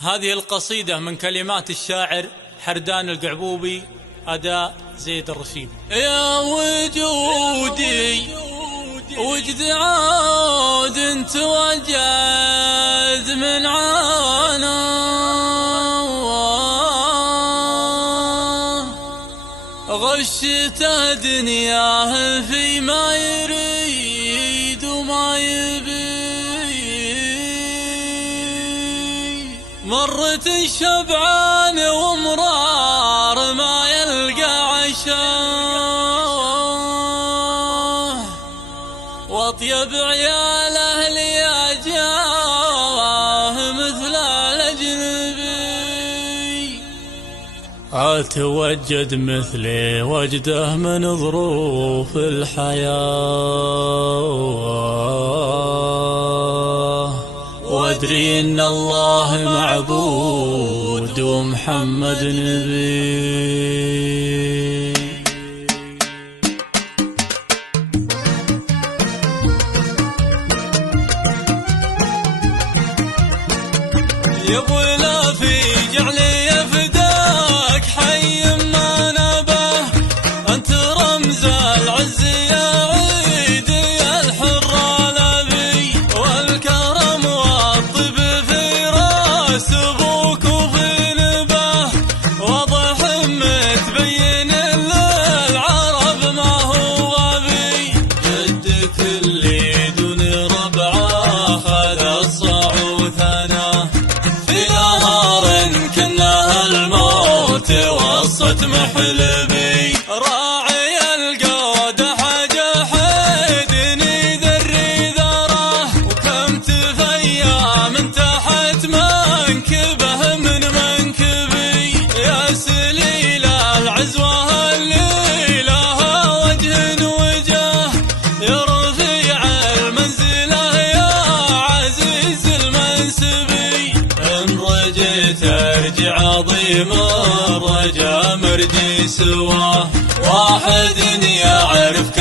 هذه القصيدة من كلمات الشاعر حردان القعبوبي، أداء زيد الرشيد. يا وجودي وجد عود توجد من عانا، غشت دنياه فيما يريد وما يبي، مرت شبعان ومرار ما يلقى عشاه، واطيب عيال اهلي جاه مثل الاجنبي، اتوجد مثلي وجده من ظروف الحياه، وادري ان الله معبود ومحمد نبي. يا ابويا في جعلي يفداك حي ما نباه، انت رمز العز يا عيد يا الحر الابي، والكرم والطب في راس ابوك وفي نباه، واضح متبين للعرب ما هو غبي، جدك اللي دون ربعه خذ الصعود ثناه، في نهار كنا الموت وسط محلبي، راعي القودة حاجة حيدني ذري ذره، وكم تفيا من تحت منكبه من منكبي، يا سليل العزوة اللي لها وجه وجاه، يا رفيع المنزله يا عزيز المنسبي، إن رجيت ارجع عظيم الرجا مرجي سواه، واحد يعرفك